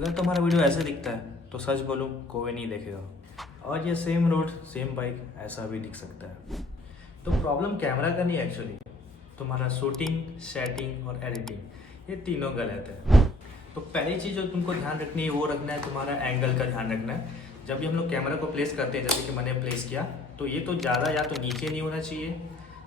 अगर तुम्हारा वीडियो ऐसे दिखता है तो सच बोलूँ कोई नहीं देखेगा। और ये सेम रोड सेम बाइक ऐसा भी दिख सकता है। तो प्रॉब्लम कैमरा का नहीं एक्चुअली, तुम्हारा शूटिंग, सेटिंग और एडिटिंग ये तीनों गलत है। तो पहली चीज़ जो तुमको ध्यान रखनी है वो रखना है तुम्हारा एंगल का ध्यान रखना है। जब भी हम लोग कैमरा को प्लेस करते हैं, जैसे कि मैंने प्लेस किया, तो ये तो ज़्यादा या तो नीचे नहीं होना चाहिए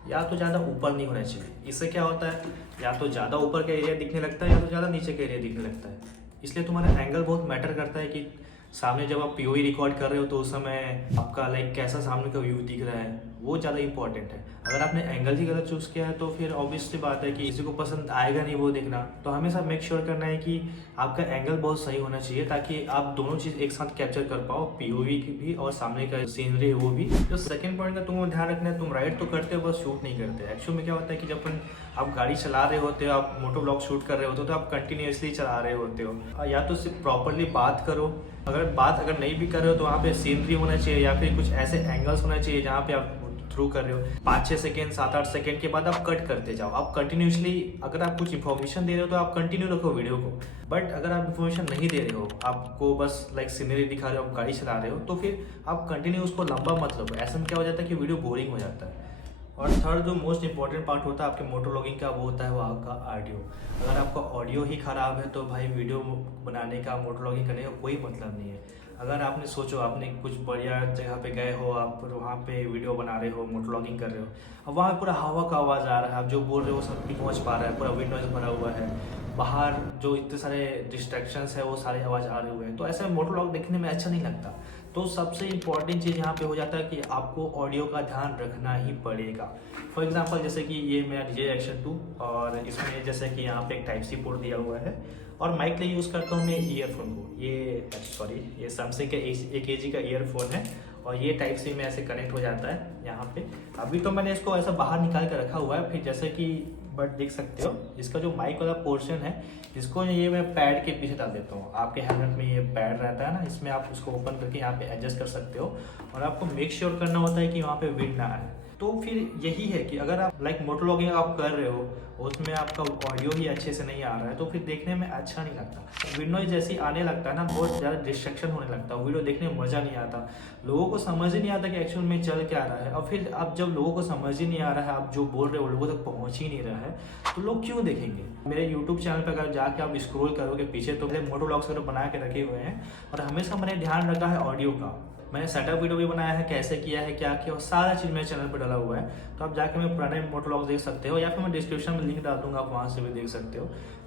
या तो ज़्यादा ऊपर नहीं होना चाहिए। इससे क्या होता है, या तो ज़्यादा ऊपर का एरिया दिखने लगता है या तो ज़्यादा नीचे का एरिया दिखने लगता है। इसलिए तुम्हारा एंगल बहुत मैटर करता है कि सामने जब आप पीओवी रिकॉर्ड कर रहे हो तो उस समय आपका कैसा सामने का व्यू दिख रहा है, वो ज़्यादा इंपॉर्टेंट है। अगर आपने एंगल ही गलत चूज़ किया है तो फिर ऑब्वियसली बात है कि किसी को पसंद आएगा नहीं वो देखना। तो हमेशा मेक श्योर करना है कि आपका एंगल बहुत सही होना चाहिए ताकि आप दोनों चीज़ एक साथ कैप्चर कर पाओ, पीओवी की भी और सामने का सीनरी है वो भी। तो सेकंड पॉइंट का तुम ध्यान रखना है, तुम राइड तो करते हो बस शूट नहीं करते। एक्चुअल में क्या होता है कि जब आप गाड़ी चला रहे होते हो, आप मोटो ब्लॉग शूट कर रहे होते हो, तो आप कंटिन्यूसली चला रहे होते हो। या तो सिर्फ प्रॉपरली बात करो, अगर नहीं भी कर रहे हो तो वहाँ पे सीनरी होना चाहिए या फिर कुछ ऐसे एंगल्स होना चाहिए जहाँ पे आप थ्रू कर रहे हो। 5-6 सेकेंड 7-8 सेकेंड के बाद आप कट करते जाओ। आप कंटिन्यूसली, अगर आप कुछ इन्फॉर्मेशन दे रहे हो तो आप कंटिन्यू रखो वीडियो को। बट अगर आप इन्फॉर्मेशन नहीं दे रहे हो, आपको बस सीनरी दिखा रहे हो, आप गाड़ी चला रहे हो, तो फिर आप कंटिन्यू उसको लंबा मत लो। ऐसे में क्या हो जाता है कि वीडियो बोरिंग हो जाता है। और थर्ड जो मोस्ट इंपॉर्टेंट पार्ट होता है आपके मोटो व्लॉगिंग का, वो होता है वो आपका ऑडियो। अगर आपका ऑडियो ही खराब है तो भाई वीडियो बनाने का, मोटो व्लॉगिंग करने का कोई मतलब नहीं है। अगर आपने सोचो आपने कुछ बढ़िया जगह पे गए हो, आप वहाँ पे वीडियो बना रहे हो, मोटो व्लॉगिंग कर रहे हो, अब वहाँ पूरा हवा का आवाज़ आ रहा है, आप जो बोल रहे हो सब नहीं पहुँच पा रहा है, पूरा विंडोज भरा हुआ है, बाहर जो इतने सारे डिस्ट्रैक्शंस है वो सारे आवाज़ आ रहे हुए हैं, तो ऐसे मोटो व्लॉग देखने में अच्छा नहीं लगता। तो सबसे इम्पॉर्टेंट चीज़ यहाँ पे हो जाता है कि आपको ऑडियो का ध्यान रखना ही पड़ेगा। फॉर एग्जांपल जैसे कि ये मेरा DJ Action 2 और इसमें जैसे कि यहाँ पे एक टाइप सी पोर्ट दिया हुआ है और माइक लिए यूज़ करता हूँ मैं ईयरफोन को। ये सैमसंग का AKG का ईयरफोन है और ये टाइप सी में ऐसे कनेक्ट हो जाता है यहाँ पे। अभी तो मैंने इसको ऐसा बाहर निकाल कर रखा हुआ है, फिर जैसे कि बट देख सकते हो इसका जो माइक वाला पोर्शन है, इसको ये मैं पैड के पीछे डाल देता हूँ। आपके हेलमेट में ये पैड रहता है ना, इसमें आप उसको ओपन करके यहाँ पे एडजस्ट कर सकते हो और आपको मेक श्योर करना होता है कि वहाँ पे विंड ना आए। तो फिर यही है कि अगर आप मोटो व्लॉगिंग आप कर रहे हो, उसमें आपका ऑडियो ही अच्छे से नहीं आ रहा है तो फिर देखने में अच्छा नहीं लगता। विंडो जैसी आने लगता है ना, बहुत ज़्यादा डिस्ट्रैक्शन होने लगता है, वीडियो देखने में मज़ा नहीं आता, लोगों को समझ ही नहीं आता कि एक्चुअल में चल क्या रहा है। और फिर अब जब लोगों को समझ ही नहीं आ रहा है, आप जो बोल रहे हो लोगों तक पहुँच ही नहीं रहा है, तो लोग क्यों देखेंगे। मेरे यूट्यूब चैनल पर अगर जाके आप स्क्रॉल करोगे पीछे तो मेरे मोटो व्लॉग्स बना के रखे हुए हैं और हमेशा मैंने ध्यान रखा है ऑडियो का। मैंने सेटअप वीडियो भी बनाया है, कैसे किया है, क्या किया, और सारा चीज़ मेरे चैनल पर डाला हुआ है। तो आप जाके मेरे पुराने मोटो व्लॉग्स देख सकते हो या फिर मैं डिस्क्रिप्शन में लिंक डाल दूंगा, आप वहाँ से भी देख सकते हो।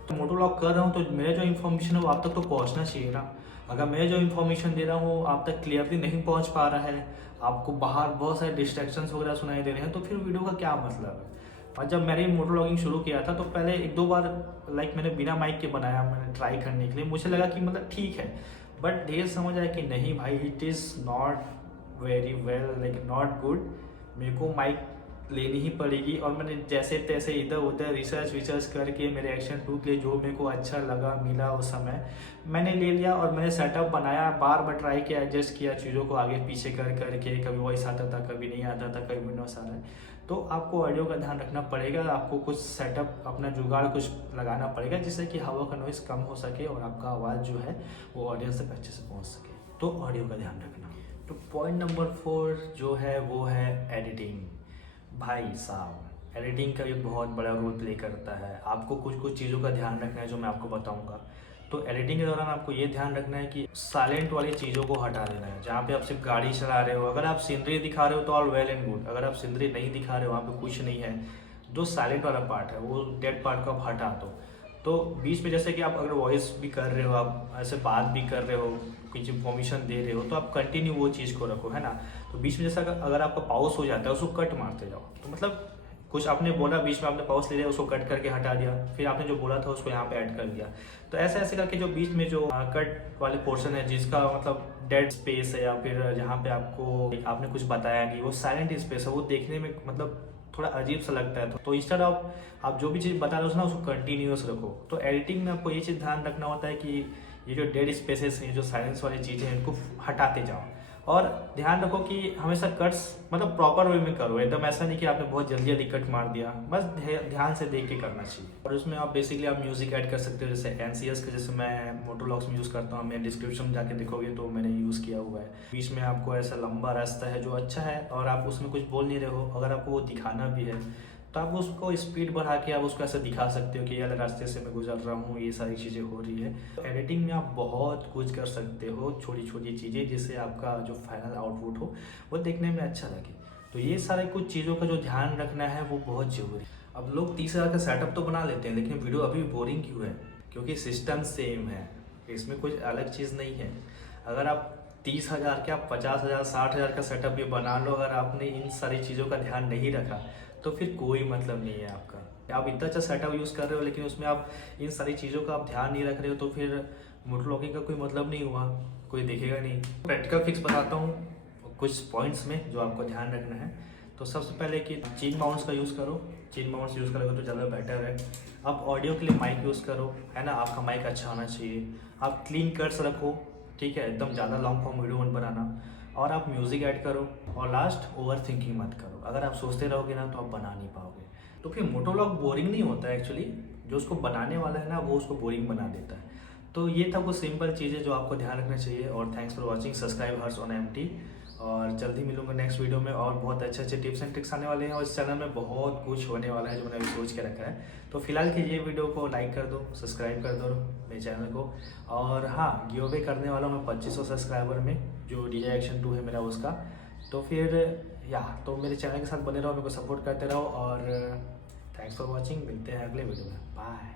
तो मोटो व्लॉग कर रहा हूँ तो मेरे जो इन्फॉर्मेशन है वो आप तक तो पहुँचना चाहिए ना। अगर मैं जो इन्फॉर्मेशन दे रहा हूँ आप तक क्लियरली नहीं पहुँच पा रहा है, आपको बाहर बहुत सारे डिस्ट्रैक्शंस वगैरह सुनाई दे रहे हैं, तो फिर वीडियो का क्या मतलब है। और जब मैंने मोटो व्लॉगिंग शुरू किया था तो पहले 1-2 बार मैंने बिना माइक के बनाया, मैंने ट्राई करने के लिए, मुझे लगा कि मतलब ठीक है, बट ढेर समझ आया कि नहीं भाई, it is not very well, not good. मेरे को माइक लेनी ही पड़ेगी और मैंने जैसे तैसे इधर उधर रिसर्च करके मेरे Action 2 के लिए जो मेरे को अच्छा लगा मिला उस समय मैंने ले लिया और मैंने सेटअप बनाया, बार बार ट्राई किया, एडजस्ट किया चीज़ों को आगे पीछे करके, कभी वॉइस आता था, कभी नहीं आता था, कभी विंडोज आ रहा है। तो आपको ऑडियो का ध्यान रखना पड़ेगा, आपको कुछ सेटअप अपना जुगाड़ कुछ लगाना पड़ेगा जिससे कि हवा का नॉइज़ कम हो सके और आपका आवाज़ जो है वो ऑडियंस तक अच्छे से पहुँच सके। तो ऑडियो का ध्यान रखना। तो पॉइंट नंबर 4 जो है वो है एडिटिंग। भाई साहब, एडिटिंग का एक बहुत बड़ा रोल प्ले करता है। आपको कुछ चीज़ों का ध्यान रखना है जो मैं आपको बताऊंगा। तो एडिटिंग के दौरान आपको ये ध्यान रखना है कि साइलेंट वाली चीज़ों को हटा देना है। जहाँ पे आप सिर्फ गाड़ी चला रहे हो, अगर आप सीनरी दिखा रहे हो तो ऑल वेल एंड गुड। अगर आप सीनरी नहीं दिखा रहे हो, वहाँ पे कुछ नहीं है, जो साइलेंट वाला पार्ट है वो डेड पार्ट को आप हटा दो। तो बीच में जैसे कि आप अगर वॉइस भी कर रहे हो, आप ऐसे बात भी कर रहे हो, कुछ इन्फॉर्मेशन दे रहे हो, तो आप कंटिन्यू वो चीज़ को रखो, है ना। तो बीच में जैसा अगर आपका पाउस हो जाता है उसको कट मारते जाओ। तो मतलब कुछ आपने बोला, बीच में आपने पाउस ले लिया, उसको कट करके हटा दिया, फिर आपने जो बोला था उसको यहाँ पे ऐड कर दिया। तो ऐसे ऐसे करके जो बीच में जो कट वाले पोर्शन है जिसका मतलब डेड स्पेस है या फिर जहाँ पे आपने कुछ बताया नहीं, वो साइलेंट स्पेस है, वो देखने में मतलब थोड़ा अजीब सा लगता है। तो इंस्टेड ऑफ आप जो भी चीज़ बता रहे हो ना उसको कंटिन्यूस रखो। तो एडिटिंग में आपको ये चीज़ ध्यान रखना होता है कि ये जो डेड स्पेसेस हैं, जो साइलेंस वाली चीज़ें हैं, इनको हटाते जाओ और ध्यान रखो कि हमेशा कट्स मतलब प्रॉपर वे में करो, एकदम ऐसा नहीं कि आपने बहुत जल्दी जल्दी कट मार दिया, बस ध्यान से देख के करना चाहिए। और उसमें आप बेसिकली आप म्यूजिक ऐड कर सकते हो, जैसे एनसीएस के, जैसे मैं मोटोलॉग्स में यूज़ करता हूँ, मैं डिस्क्रिप्शन में जाके देखोगे तो मैंने यूज़ किया हुआ है। बीच में आपको ऐसा लंबा रास्ता है जो अच्छा है और आप उसमें कुछ बोल नहीं रहे हो, अगर आपको वो दिखाना भी है तो आप उसको स्पीड बढ़ा के आप उसको ऐसे दिखा सकते हो कि ये रास्ते से मैं गुजर रहा हूँ, ये सारी चीज़ें हो रही है। एडिटिंग में आप बहुत कुछ कर सकते हो, छोटी छोटी चीज़ें, जिससे आपका जो फाइनल आउटपुट हो वो देखने में अच्छा लगे। तो ये सारे कुछ चीज़ों का जो ध्यान रखना है वो बहुत ज़रूरी है। अब लोग 30,000 का सेटअप तो बना लेते हैं, लेकिन वीडियो अभी बोरिंग क्यों है? क्योंकि सिस्टम सेम है, इसमें कुछ अलग चीज़ नहीं है। अगर आप 30,000 के आप 50,000 60,000 का सेटअप भी बना लो, अगर आपने इन सारी चीज़ों का ध्यान नहीं रखा तो फिर कोई मतलब नहीं है आपका। आप इतना अच्छा सेटअप यूज़ कर रहे हो लेकिन उसमें आप इन सारी चीज़ों का आप ध्यान नहीं रख रहे हो तो फिर मोटोलॉगिंग का कोई मतलब नहीं हुआ, कोई देखेगा नहीं। प्रैक्टिकल फिक्स बताता हूँ कुछ पॉइंट्स में जो आपको ध्यान रखना है। तो सबसे पहले कि चेन माउंट्स का यूज़ करो, चेन माउंट्स यूज़ करोगे तो ज़्यादा बेटर है। आप ऑडियो के लिए माइक यूज़ करो, है ना, आपका माइक अच्छा होना चाहिए। आप क्लीन कट्स रखो, ठीक है, एकदम ज़्यादा लॉन्ग फॉर्म वीडियो मत बनाना। और आप म्यूज़िक ऐड करो। और लास्ट, ओवर थिंकिंग मत करो। अगर आप सोचते रहोगे ना तो आप बना नहीं पाओगे। तो फिर मोटोलॉग बोरिंग नहीं होता है एक्चुअली, जो उसको बनाने वाला है ना वो उसको बोरिंग बना देता है। तो ये था कुछ सिंपल चीज़ें जो आपको ध्यान रखना चाहिए। और thanks for watching, subscribe Harsh on MT. और जल्दी मिलूंगा नेक्स्ट वीडियो में, और बहुत अच्छे अच्छे टिप्स एंड ट्रिक्स आने वाले हैं, और इस चैनल में बहुत कुछ होने वाला है जो मैंने अभी सोच के रखा है। तो फिलहाल के ये वीडियो को लाइक कर दो, सब्सक्राइब कर दो मेरे चैनल को। और हाँ, गिव अवे करने वाला हूँ मैं 2500 सब्सक्राइबर में, जो DJ Action 2 है मेरा उसका। तो फिर तो मेरे चैनल के साथ बने रहो, मेरे को सपोर्ट करते रहो। और थैंक्स फॉर वॉचिंग, मिलते हैं अगले वीडियो में, बाय।